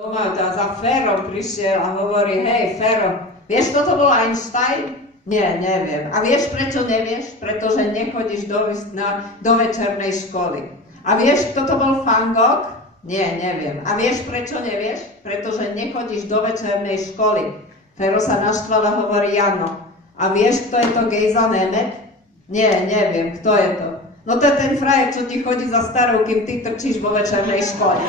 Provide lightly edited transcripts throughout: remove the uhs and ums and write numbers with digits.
Doma za Ferom prišiel a hovorí, hej Fero, vieš, kto to bol Einstein? Nie, neviem. A vieš, prečo nevieš? Pretože nechodíš do večernej školy. A vieš, kto to bol Van Gogh? Nie, neviem. A vieš, prečo nevieš? Pretože nechodíš do večernej školy. Fero sa naštval a hovorí, Jano, a vieš, kto je to Gejza Nemet? Nie, neviem, kto je to? No to je ten frajer, čo ti chodí za starou, kým ty trčíš vo večernej škole.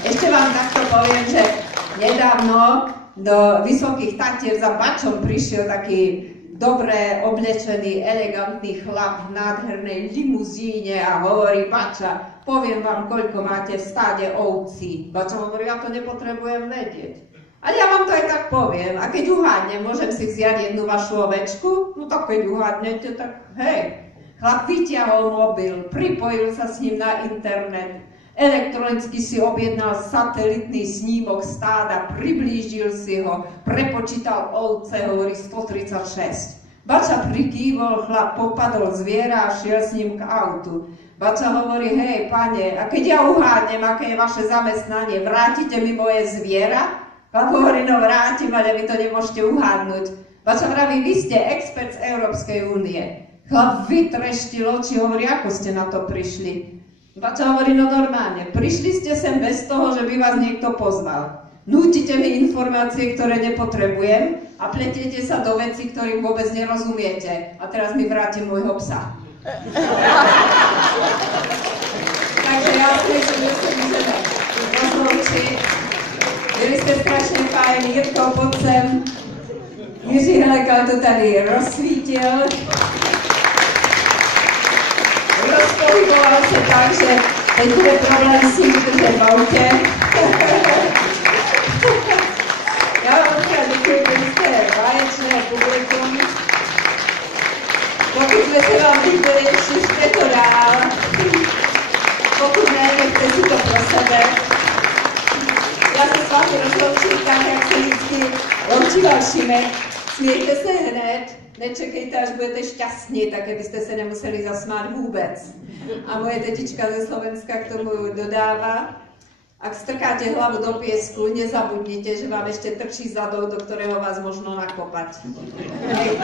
Ešte vám takto poviem, že nedávno do Vysokých Tatier za Bačom prišiel taký dobre oblečený, elegantný chlap v nádhernej limuzíne a hovorí, Bača, poviem vám, koľko máte v stáde ovcí. Bača hovorí, ja to nepotrebujem vedieť. Ale ja vám to aj tak poviem. A keď uhádnem, môžem si vziať jednu vašu ovečku? No tak keď uhádnete, tak hej. Chlap vytiahol mobil, pripojil sa s ním na internet, elektronicky si objednal satelitný snímok stáda, priblížil si ho, prepočítal ovce, hovorí 136. Bača prikývol, chlap popadol zviera a šiel s ním k autu. Bača hovorí, hej, pane, a keď ja uhádnem, aké je vaše zamestnanie, vrátite mi moje zviera? Pán hovorí, no vrátim, ale vy to nemôžete uhádnuť. Bača vraví, vy ste expert z Európskej únie. Chlap vytreštil oči, hovorí, ako ste na to prišli? Bača hovorí, no normálne, prišli ste sem bez toho, že by vás niekto pozval. Nútite mi informácie, ktoré nepotrebujem a pletiete sa do vecí, ktorým vôbec nerozumiete. A teraz mi vrátim môjho psa. Takže ja si myslím, že sa môžeme rozlúčiť. Byli ste strašne fajn, Jirko, poď sem. Jiří Helekal to tady rozsvítil. Rozpohyboval se tak, že teď bude problém s ním držet v autě. Já vám moc děkuji, že jste báječné publikum. Pokud jsme se vám líbili, šiřte to dál. Pokud ne, nechte si to pro sebe. Já se s vámi rozloučím tak, jak se vždycky loučíval Šimek. Smějte se hned, nečekejte, až budete šťastní, tak abyste se nemuseli zasmát vůbec. A moje tetička ze Slovenska k tomu dodává, ak strkáte hlavu do piesku, nezabudnite, že vám ešte trčí zadok, do ktorého vás možno nakopať. Hej,